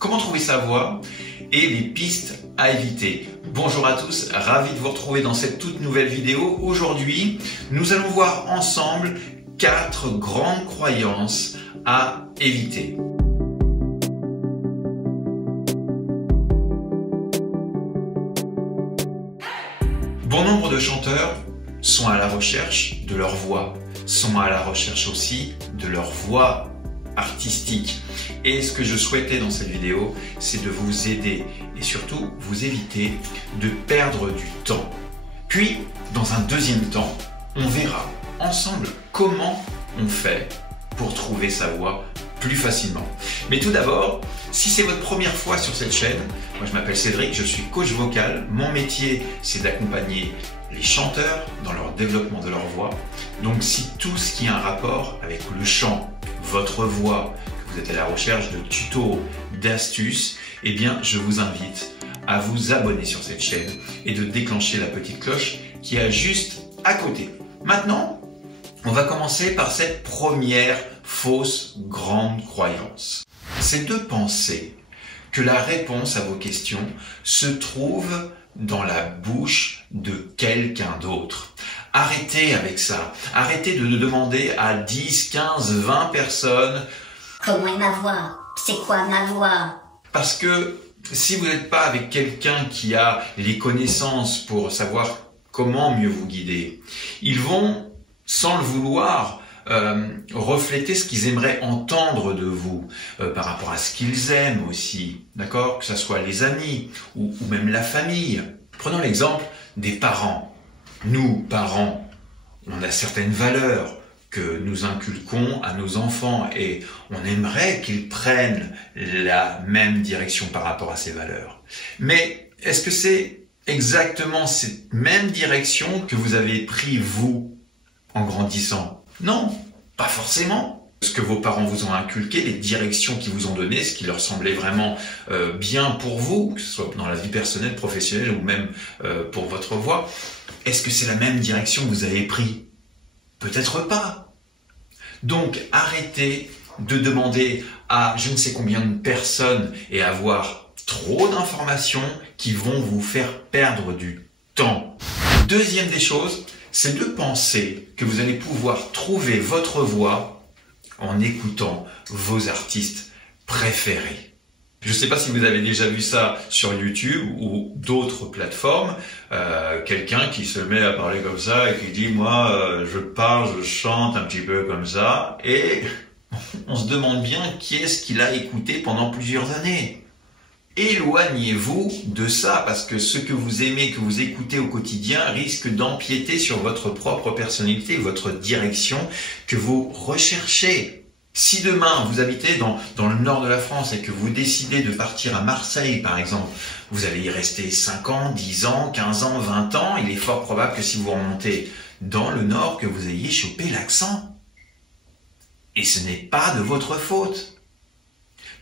comment trouver sa voix et les pistes à éviter. Bonjour à tous, ravi de vous retrouver dans cette toute nouvelle vidéo. Aujourd'hui, nous allons voir ensemble 4 grandes croyances à éviter. Bon nombre de chanteurs sont à la recherche de leur voix, sont à la recherche aussi de leur voix artistique. Et ce que je souhaitais dans cette vidéo, c'est de vous aider et surtout vous éviter de perdre du temps. Puis, dans un deuxième temps, on verra ensemble comment on fait pour trouver sa voix plus facilement. Mais tout d'abord, si c'est votre première fois sur cette chaîne, moi je m'appelle Cédric, je suis coach vocal. Mon métier, c'est d'accompagner les chanteurs dans leur développement de leur voix. Donc si tout ce qui a un rapport avec le chant, votre voix, que vous êtes à la recherche de tutos, d'astuces, eh bien je vous invite à vous abonner sur cette chaîne et de déclencher la petite cloche qui est juste à côté. Maintenant, on va commencer par cette première fausse grande croyance. C'est de penser que la réponse à vos questions se trouve dans la bouche de quelqu'un d'autre. Arrêtez avec ça. Arrêtez de demander à 10, 15, 20 personnes « Comment est ma voix? C'est quoi ma voix ?» Parce que si vous n'êtes pas avec quelqu'un qui a les connaissances pour savoir comment mieux vous guider, ils vont, sans le vouloir, refléter ce qu'ils aimeraient entendre de vous, par rapport à ce qu'ils aiment aussi, d'accord? Que ce soit les amis ou même la famille. Prenons l'exemple des parents. Nous, parents, on a certaines valeurs que nous inculquons à nos enfants et on aimerait qu'ils prennent la même direction par rapport à ces valeurs. Mais est-ce que c'est exactement cette même direction que vous avez pris vous en grandissant? Non, pas forcément. Ce que vos parents vous ont inculqué, les directions qu'ils vous ont données, ce qui leur semblait vraiment bien pour vous, que ce soit dans la vie personnelle, professionnelle ou même pour votre voix, est-ce que c'est la même direction que vous avez pris? Peut-être pas. Donc arrêtez de demander à je ne sais combien de personnes et avoir trop d'informations qui vont vous faire perdre du temps. Deuxième des choses, c'est de penser que vous allez pouvoir trouver votre voix en écoutant vos artistes préférés. Je ne sais pas si vous avez déjà vu ça sur YouTube ou d'autres plateformes, quelqu'un qui se met à parler comme ça et qui dit « moi, je parle, je chante un petit peu comme ça » et on se demande bien qui est-ce qu'il a écouté pendant plusieurs années. Éloignez-vous de ça parce que ce que vous aimez, que vous écoutez au quotidien risque d'empiéter sur votre propre personnalité, votre direction que vous recherchez. Si demain vous habitez dans le nord de la France et que vous décidez de partir à Marseille par exemple, vous allez y rester 5 ans, 10 ans, 15 ans, 20 ans, il est fort probable que si vous remontez dans le nord que vous ayez chopé l'accent. Et ce n'est pas de votre faute.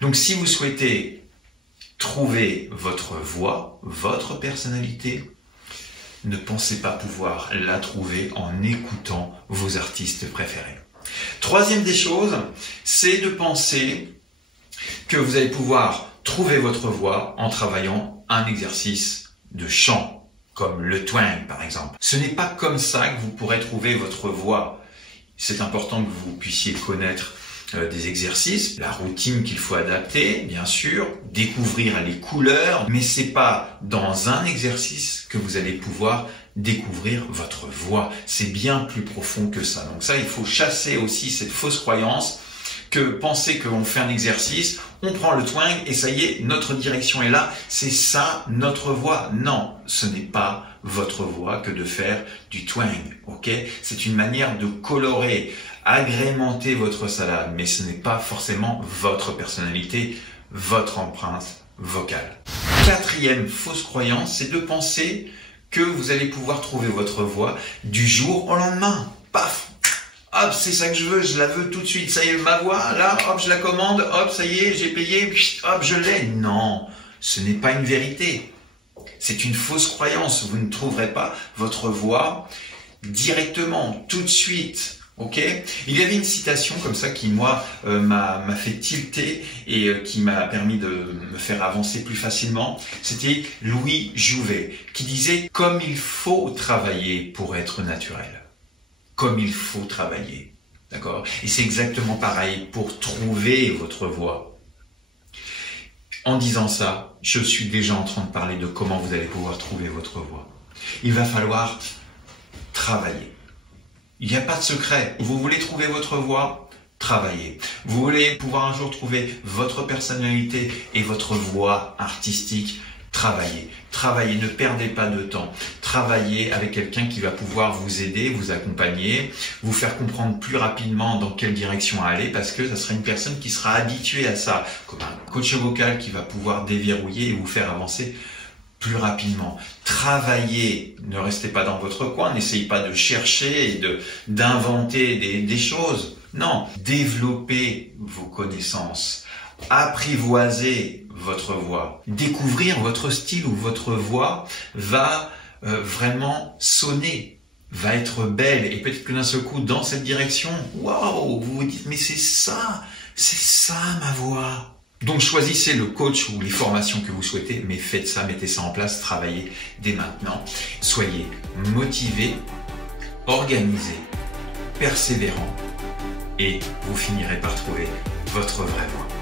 Donc si vous souhaitez trouver votre voix, votre personnalité, ne pensez pas pouvoir la trouver en écoutant vos artistes préférés. Troisième des choses, c'est de penser que vous allez pouvoir trouver votre voix en travaillant un exercice de chant, comme le twang par exemple. Ce n'est pas comme ça que vous pourrez trouver votre voix. C'est important que vous puissiez connaître des exercices, la routine qu'il faut adapter, bien sûr, découvrir les couleurs, mais c'est pas dans un exercice que vous allez pouvoir découvrir votre voix. C'est bien plus profond que ça. Donc ça, il faut chasser aussi cette fausse croyance que penser qu'on fait un exercice, on prend le twang et ça y est, notre direction est là, c'est ça notre voix. Non, ce n'est pas votre voix que de faire du twang, ok? C'est une manière de colorer, agrémenter votre salade, mais ce n'est pas forcément votre personnalité, votre empreinte vocale. Quatrième fausse croyance, c'est de penser que vous allez pouvoir trouver votre voix du jour au lendemain. Paf! Hop, c'est ça que je veux, je la veux tout de suite. Ça y est, ma voix, là, hop, je la commande, hop, ça y est, j'ai payé, hop, je l'ai. Non, ce n'est pas une vérité. C'est une fausse croyance. Vous ne trouverez pas votre voix directement, tout de suite, Ok, il y avait une citation comme ça qui moi m'a fait tilter et qui m'a permis de me faire avancer plus facilement. C'était Louis Jouvet qui disait: comme il faut travailler pour être naturel. Comme il faut travailler. D'accord? Et c'est exactement pareil pour trouver votre voie. En disant ça, je suis déjà en train de parler de comment vous allez pouvoir trouver votre voie. Il va falloir travailler. Il n'y a pas de secret. Vous voulez trouver votre voie? Travaillez. Vous voulez pouvoir un jour trouver votre personnalité et votre voie artistique? Travaillez. Travaillez. Ne perdez pas de temps. Travaillez avec quelqu'un qui va pouvoir vous aider, vous accompagner, vous faire comprendre plus rapidement dans quelle direction aller, parce que ça sera une personne qui sera habituée à ça, comme un coach vocal qui va pouvoir déverrouiller et vous faire avancer plus rapidement. Travaillez, ne restez pas dans votre coin, n'essayez pas de chercher et d'inventer des choses. Non, développez vos connaissances, apprivoisez votre voix. Découvrir votre style ou votre voix va vraiment sonner, va être belle, et peut-être que d'un seul coup, dans cette direction, waouh, vous vous dites, mais c'est ça ma voix. Donc choisissez le coach ou les formations que vous souhaitez, mais faites ça, mettez ça en place, travaillez dès maintenant. Soyez motivés, organisés, persévérants, et vous finirez par trouver votre vraie voie.